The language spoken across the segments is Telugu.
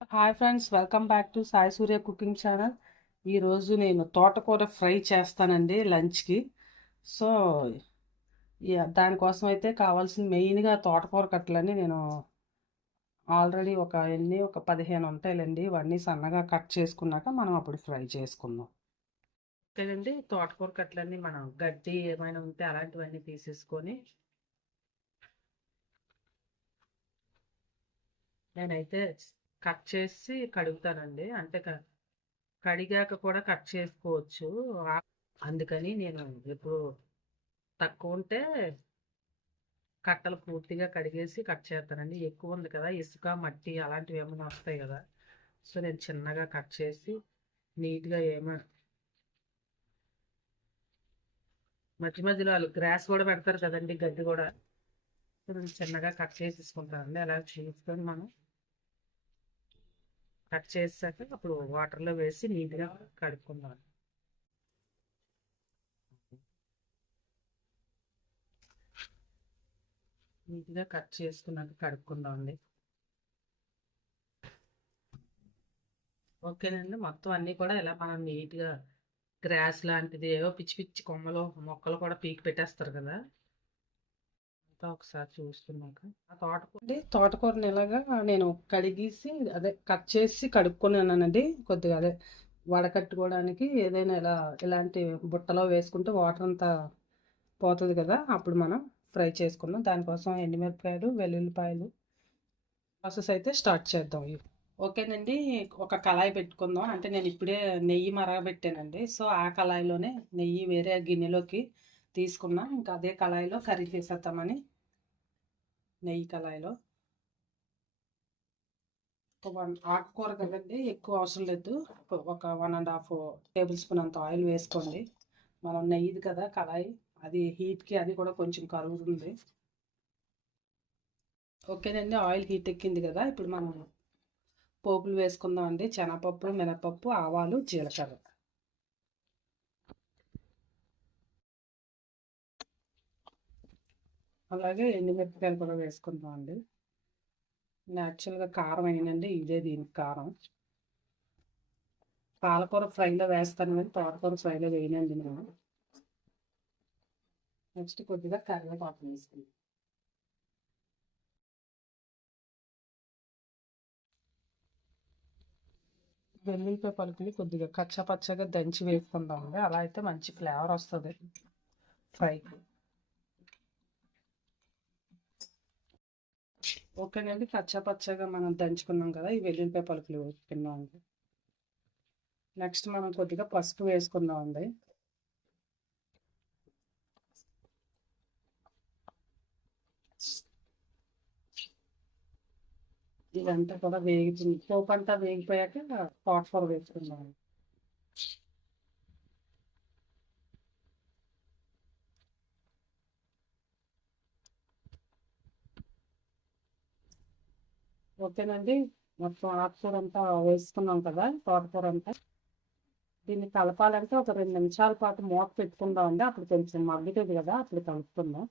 Hi friends welcome back to Sai Surya cooking channel ఈరోజు నేను తోటకూర ఫ్రై చేస్తానండి లంచ్కి. సో దానికోసం అయితే కావాల్సిన మెయిన్గా తోటకూర కట్టలని నేను ఆల్రెడీ ఒక ఎన్ని ఒక పదిహేను ఉంటాయిలేండి. ఇవన్నీ సన్నగా కట్ చేసుకున్నాక మనం అప్పుడు ఫ్రై చేసుకుందాం. ఓకేనండి తోటకూర కట్టలన్నీ మనం గడ్డి ఏమైనా ఉంటే అలాంటివన్నీ తీసేసుకొని నేనైతే కట్ చేసి కడుగుతానండి. అంటే క- కడిగాక కూడా కట్ చేసుకోవచ్చు. అందుకని నేను ఎప్పుడు తక్కువ ఉంటే కట్టలు పూర్తిగా కడిగేసి కట్ చేస్తానండి. ఎక్కువ ఉంది కదా ఇసుక మట్టి అలాంటివి ఏమైనా వస్తాయి కదా సో నేను చిన్నగా కట్ చేసి నీట్గా ఏమో మధ్య మధ్యలో వాళ్ళు గ్రాస్ కూడా పెడతారు కదండి గడ్డి కూడా. నేను చిన్నగా కట్ చేసేసుకుంటానండి. అలా చేసుకొని మనం. కట్ చేసాక అప్పుడు వాటర్లో వేసి నీట్గా కడుక్కుందాం. నీట్గా కట్ చేసుకున్నాక కడుక్కుందామండి. ఓకేనండి మొత్తం అన్నీ కూడా ఇలా మనం నీట్గా గ్రాస్ లాంటిది ఏవో పిచ్చి పిచ్చి కొమ్మలు మొక్కలు కూడా పీకి పెట్టేస్తారు కదా. అంతా ఒకసారి చూసుకున్నాక ఆ తోటకూర? తోటకూరని ఇలాగా నేను కడిగేసి అదే కట్ చేసి కడుక్కున్నానండి. కొద్దిగా అదే వడకట్టుకోవడానికి ఏదైనా ఇలా ఇలాంటి బుట్టలో వేసుకుంటే వాటర్ అంతా పోతుంది కదా అప్పుడు మనం ఫ్రై చేసుకుందాం దానికోసం ఎండుమిరపకాయలు వెల్లుల్లిపాయలు ప్రాసెస్ అయితే స్టార్ట్ చేద్దాం ఓకేనండి ఒక కళాయి పెట్టుకుందాం. అంటే నేను ఇప్పుడే నెయ్యి మరగబెట్టానండి. సో ఆ కళాయిలోనే నెయ్యి వేరే గిన్నెలోకి తీసుకున్నా ఇంకా అదే కళాయిలో కర్రీ చేసేద్దామని. నెయ్యి కళాయిలో. వన్ ఆకుకూర కదండి ఎక్కువ అవసరం లేదు. ఒక- ఒక one and half tablespoon అంత ఆయిల్ వేసుకోండి. మనం నెయ్యిది కదా కళాయి అది హీట్కి అది కూడా కొంచెం కరుగుతుంది. ఓకేనండి ఆయిల్ హీట్ ఎక్కింది కదా ఇప్పుడు మనం పోపులు వేసుకుందాం అండి శనగపప్పు మినపప్పు ఆవాలు జీలకర్ర. అలాగే ఎండుమిరపకాయలు కూడా వేసుకుందాం అండి యాక్చువల్గా కారం అయినండి ఇదే దీనికి కారం. పాలకూర ఫ్రైలో వేస్తాను కానీ తోటకూర ఫ్రైలో వేయనండి నేను. నెక్స్ట్ కొద్దిగా కరివేపాకు వేసుకుందాం. వెల్లుల్లిపాయ పలుకుని కొద్దిగా కచ్చా పచ్చగా దంచి వేసుకుందాం అలా అయితే మంచి ఫ్లేవర్ వస్తుంది ఫ్రైకి. ఓకేనండి కచ్చా పచ్చగా మనం దంచుకున్నాం కదా ఈ వెల్లుల్లిపాయ పలుకులు వేసుకున్నామండి నెక్స్ట్ మనం కొద్దిగా పసుపు వేసుకుందామండి ఇదంతా కూడా వేగి పోపు అంతా వేగిపోయాక తోటకూర వేసుకుందాం. ఓకేనండి. మొత్తం ఆకుకూర అంతా వేసుకున్నాం కదా తోటకూర అంతా. దీన్ని కలపాలంటే ఒక రెండు నిమిషాల పాటు మూత పెట్టుకుందాం అండి అప్పుడు కొంచెం మగ్గుతుంది కదా అప్పుడు కలుపుకుందాం.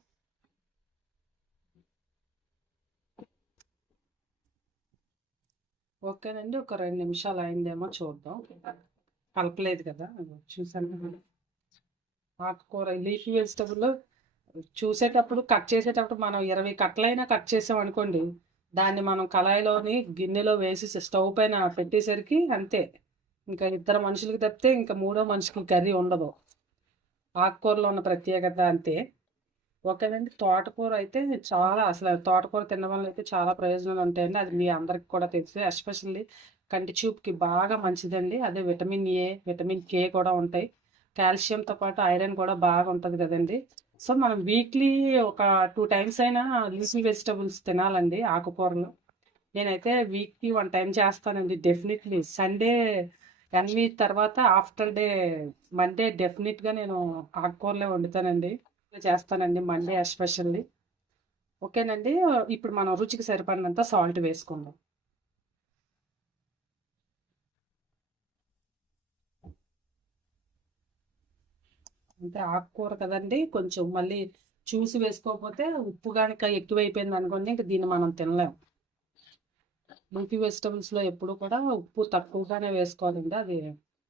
ఓకేనండి ఒక రెండు నిమిషాలు అయిందేమో చూద్దాం. కలపలేదు కదా చూసాను ఆకుకూర లీఫీ వెజిటబుల్ చూసేటప్పుడు కట్ చేసేటప్పుడు మనం ఇరవై కట్టలైనా కట్ చేసాం అనుకోండి దాన్ని మనం కళాయిలోని గిన్నెలో వేసి స్టవ్ పైన పెట్టేసరికి అంతే. ఇంకా ఇద్దరు మనుషులకి తప్పితే ఇంకా మూడో మనిషికి కర్రీ ఉండదు. ఆకుకూరలో ఉన్న ప్రత్యేకత అంతే. ఓకేనండి తోటకూర అయితే చాలా అసలు తోటకూర తినడం వల్ల అయితే చాలా ప్రయోజనాలు ఉంటాయండి. అది మీ అందరికి కూడా తెలుసు. ఎస్పెషల్లీ కంటి చూపుకి బాగా మంచిదండి. అదే విటమిన్ ఏ విటమిన్ కే కూడా ఉంటాయి. కాల్షియంతో పాటు ఐరన్ కూడా బాగా ఉంటుంది కదండి. సో మనం వీక్లీ ఒక టూ టైమ్స్ అయినా లీఫీ వెజిటబుల్స్ తినాలండి ఆకుకూరలు. నేనైతే వీక్లీ వన్ టైం చేస్తానండి డెఫినెట్లీ. సండే ఎన్వి తర్వాత ఆఫ్టర్ డే మండే డెఫినెట్గా నేను ఆకుకూరలే వండుతానండి. చేస్తానండి మండే ఎస్పెషల్లీ. ఓకేనండి ఇప్పుడు మనం రుచికి సరిపడినంత సాల్ట్ వేసుకుందాం. అంటే ఆకుకూర కదండి కొంచెం మళ్ళీ చూసి వేసుకోకపోతే ఉప్పు కనుక ఎక్కువైపోయింది అనుకోండి ఇంక దీన్ని మనం తినలేం. లీఫీ వెజిటబుల్స్లో ఎప్పుడు కూడా ఉప్పు తక్కువగానే వేసుకోవాలండి అది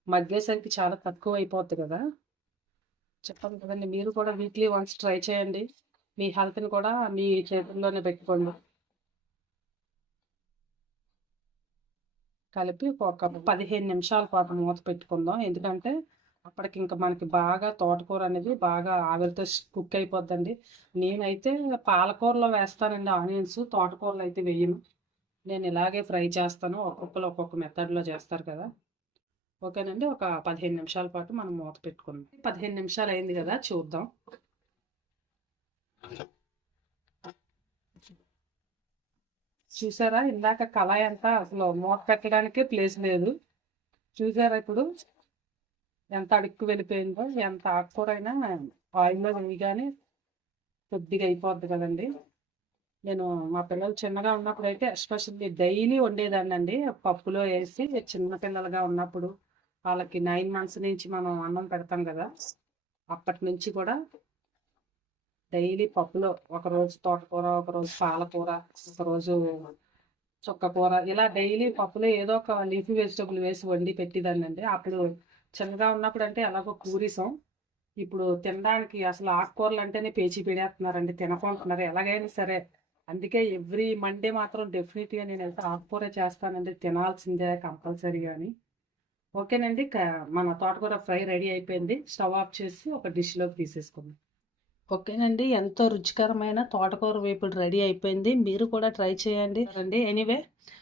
మగ్గేసరికి చాలా తక్కువ అయిపోద్ది కదా. చెప్పాను కదండి మీరు కూడా వీక్లీ వన్స్ ట్రై చేయండి మీ హెల్త్ని కూడా మీ చేతుల్లోనే పెట్టుకోండి. కలిపి ఒక పదిహేను నిమిషాల పాటు మూత పెట్టుకుందాం ఎందుకంటే అప్పటికి ఇంకా మనకి బాగా తోటకూర అనేది బాగా ఆవిరితో కుక్ అయిపోద్దండి. నేనైతే పాలకూరలో వేస్తానండి ఆనియన్స్ తోటకూరలో అయితే వేయను. నేను ఇలాగే ఫ్రై చేస్తాను. ఒక్కొక్కరు ఒక్కొక్క మెథడ్లో చేస్తారు కదా. ఓకేనండి. ఒక పదిహేను నిమిషాల పాటు మనం మూత పెట్టుకుందాం. పదిహేను నిమిషాలు అయింది కదా చూద్దాం. చూసారా? ఇందాక కళాయి అంతా అసలు మూత పెట్టడానికే ప్లేస్ లేదు. చూసారా ఇప్పుడు? ఎంత అడుక్కు వెళ్ళిపోయిందో ఎంత ఆకుకూర అయినా ఆయిల్లో వేయగానే కొద్దిగా అయిపోద్ది కదండి. నేను మా పిల్లలు చిన్నగా ఉన్నప్పుడు అయితే ఎస్పెషల్లీ డైలీ వండేదాన్ని అండి పప్పులో వేసి చిన్న పిల్లలుగా ఉన్నప్పుడు వాళ్ళకి నైన్ మంత్స్ నుంచి మనం అన్నం పెడతాం కదా అప్పటి నుంచి కూడా డైలీ పప్పులో ఒకరోజు తోటకూర ఒకరోజు పాలకూర ఒకరోజు చుక్కకూర ఇలా డైలీ పప్పులో ఏదో ఒక లీఫీ వెజిటబుల్ వేసి వండి పెట్టేదాన్ని అండి అప్పుడు చిన్నగా ఉన్నప్పుడు అంటే ఎలాగో కూరిసాం. ఇప్పుడు తినడానికి అసలు ఆకుకూరలు అంటేనే పేచీ పెడేస్తున్నారండి తినకుంటున్నారు. ఎలాగైనా సరే. అందుకే ఎవ్రీ మండే మాత్రం డెఫినెట్గా నేను వెళ్తే ఆకుకూర చేస్తానండి. తినాల్సిందే కంపల్సరీ అని. ఓకేనండి మన తోటకూర ఫ్రై రెడీ అయిపోయింది. స్టవ్ ఆఫ్ చేసి ఒక డిష్లోకి తీసేసుకుందాం. ఓకేనండి ఎంతో రుచికరమైన తోటకూర వేపుడు రెడీ అయిపోయింది. మీరు కూడా ట్రై చేయండి. అండి ఎనీవే.